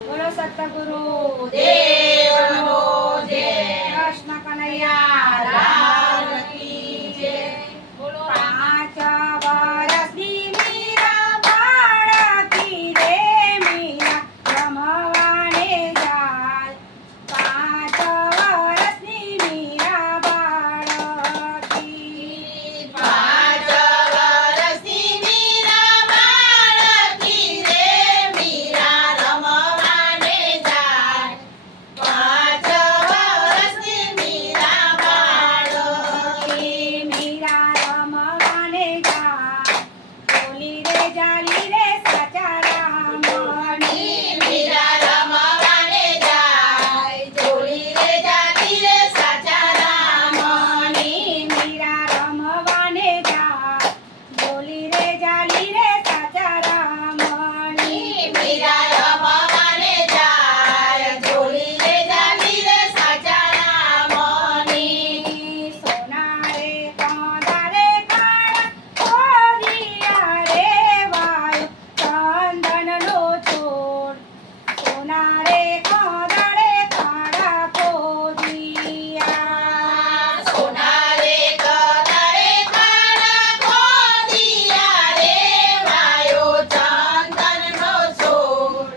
બોલો સતગુરુ દેવનો જય. કૃષ્ણ કનૈયા લાલ કી જય. બોલો 5 વર્ષની મીરા બાળકી રે મીરા રમવાને જાય. 5 વર્ષની મીરા બાળકી 5 વર્ષની મીરા બાળકી રે મીરા રમવાને જાય. 5 વર્ષની મીરા બાળકી મીરા રમવાને જાય. બોલી રે જાલી રે સાચા રામની મીરા રમવાને જાય. જોડી રે જાતી રે સાચા રામની. મીરા રમવાને જાય. બોલી રે જાલી રે સાચા રામની મીરા રમવાને જાય. જોડી રે જાતી રે સાચા રામની. સોના રે કાંદા રે કાળા ખોડિયા રે વાયો ચંદનનો છોડ. સોના રે કાંદા રે કાળા ખોડિયા સોના રે કદરે કાળા ખોડિયા રે વાયો ચંદનનો છોડ.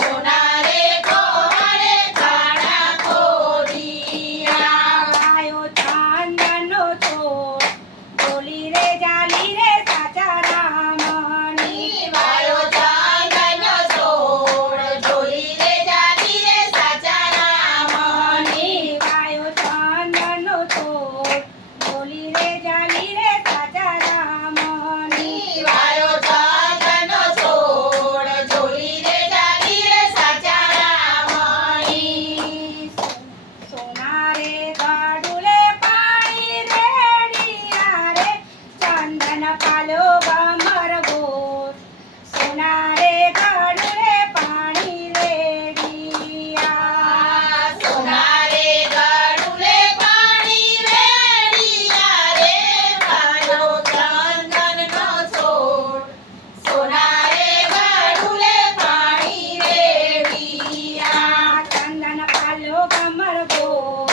સોના રે કદરે કાળા ખોડિયા વાયો ચંદનનો છોડ. બોલી રે જાલી રે સાચા રામની વાયો ચંદનનો છોડ. જોડી રે જાતી રે સાચા રામની. વાયો ચંદનનો છોડ. બોલી રે જાલી રે સાચા રામની વાયો ચંદનનો છોડ. જોડી રે જાતી રે સાચા રામની. સોના રે ગાડુલે પાણી રેડિયા રે ચંદન પાલો ગમર ગોર. સોના રે ગાડુલે પાણી રેડિયા સોના રે ગડુલે પાણી રેડિયા રે વાયો ચંદનનો છોડ. સોના રે ગડુલે પાણી રેડિયા ચંદન પાલો ગમર ગોર.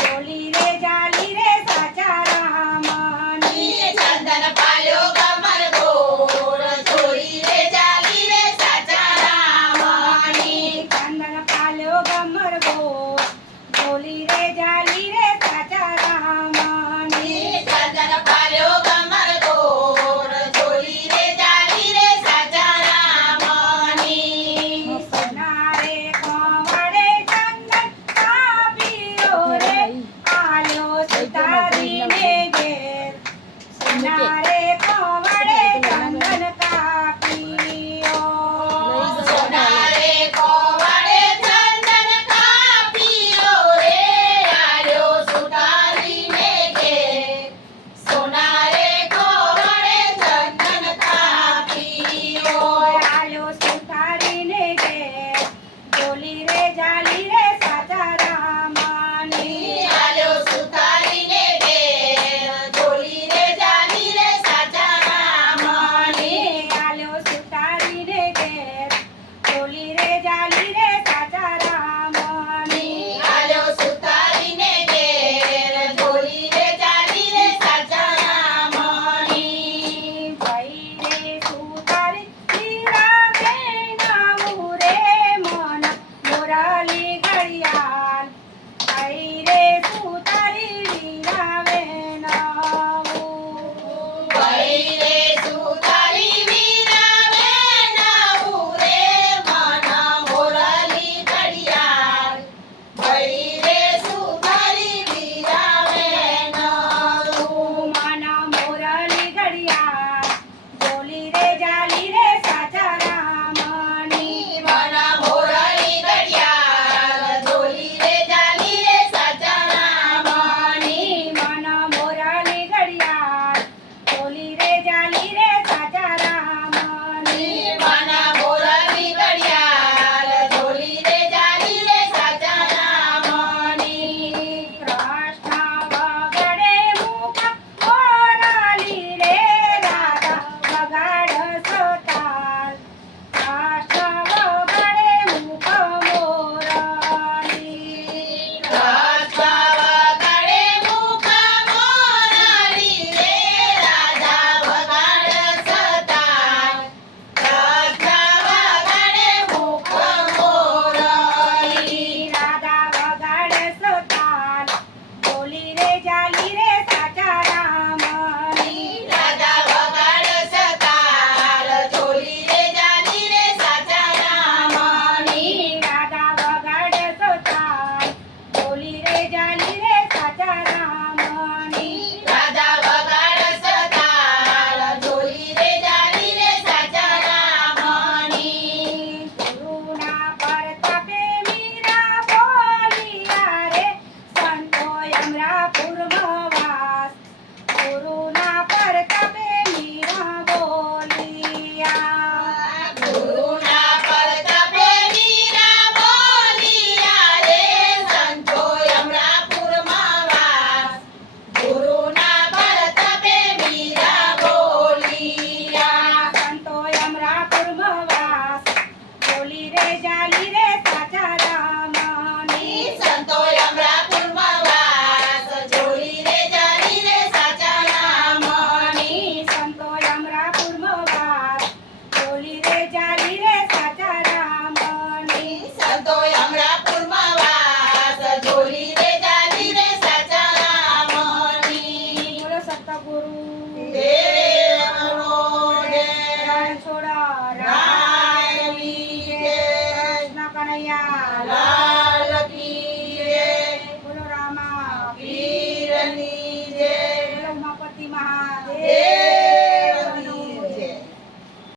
બોલી રે જાલી રે સાચા રામની ચંદન પાયો ગમર ગોળ. જોડી રે જાલી રે સાચા રામની. ચંદન પાલો ગમર ગોર. બોલી રે જાલી રે સાચા રામની ચંદન પાયો ગમર ગોળ. જોડી રે જાલી રે સાચા રામની. સોના રે કોમળે ચંદન કાપ્યો રે આલ્યો સુતારીને ઘેર. સોના રે કોમળે ચંદન કાપ્યો સોના રે કોવળે ચંદન કાપ્યો રે આલ્યો સુતારીને ઘેર. સોના રે કોવળે ચંદન કાપ્યો આલ્યો સુતારીને ઘેર. બોલી રે જાલી રે સાચા રામની આલ્યો સુતારીને ઘેર. જોડી રે જાલી રે સાચા રામની. આલ્યો સુતારીને ઘેર. બોલી રે જાલી રે સાચા રામની આલ્યો સુતારીને ઘેર. જોડી રે જાલી રે સાચા રામની. ભાઈ રે સુતારી હીરા બેનાવું રે મન મોરાલી ઘડિયાળ. ભાઈ રે સુતારી હીરા બેનાવું ભાઈ રે સુતારી વીરા બેનાવું રે મન મોરલી જાલી રે